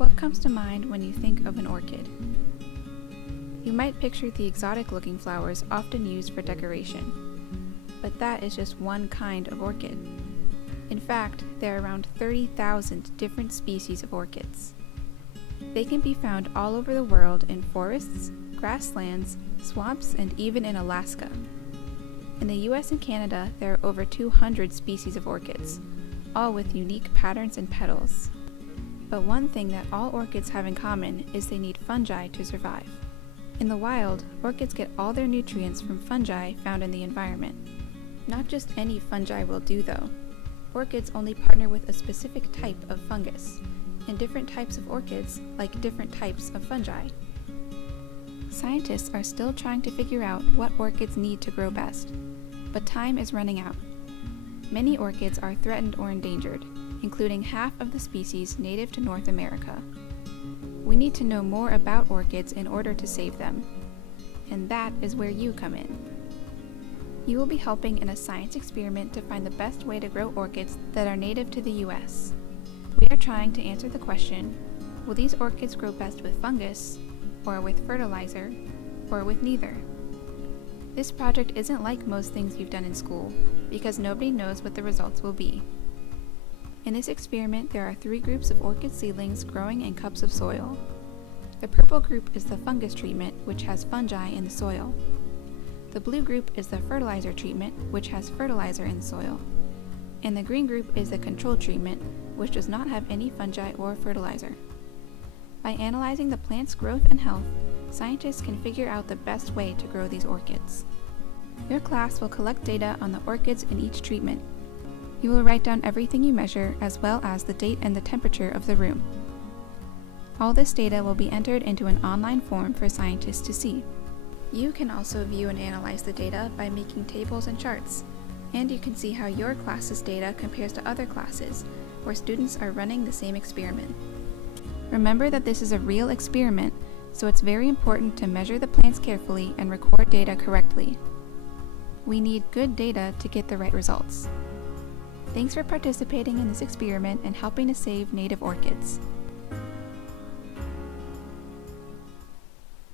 What comes to mind when you think of an orchid? You might picture the exotic-looking flowers often used for decoration, but that is just one kind of orchid. In fact, there are around 30,000 different species of orchids. They can be found all over the world in forests, grasslands, swamps, and even in Alaska. In the US and Canada, there are over 200 species of orchids, all with unique patterns and petals. But one thing that all orchids have in common is they need fungi to survive. In the wild, orchids get all their nutrients from fungi found in the environment. Not just any fungi will do though. Orchids only partner with a specific type of fungus, and different types of orchids like different types of fungi. Scientists are still trying to figure out what orchids need to grow best, but time is running out. Many orchids are threatened or endangered, including half of the species native to North America. We need to know more about orchids in order to save them, and that is where you come in. You will be helping in a science experiment to find the best way to grow orchids that are native to the US. We are trying to answer the question, will these orchids grow best with fungus, or with fertilizer, or with neither? This project isn't like most things you've done in school, because nobody knows what the results will be. In this experiment, there are 3 groups of orchid seedlings growing in cups of soil. The purple group is the fungus treatment, which has fungi in the soil. The blue group is the fertilizer treatment, which has fertilizer in the soil. And the green group is the control treatment, which does not have any fungi or fertilizer. By analyzing the plant's growth and health, scientists can figure out the best way to grow these orchids. Your class will collect data on the orchids in each treatment. You will write down everything you measure as well as the date and the temperature of the room. All this data will be entered into an online form for scientists to see. You can also view and analyze the data by making tables and charts, and you can see how your class's data compares to other classes where students are running the same experiment. Remember that this is a real experiment, so it's very important to measure the plants carefully and record data correctly. We need good data to get the right results. Thanks for participating in this experiment and helping to save native orchids.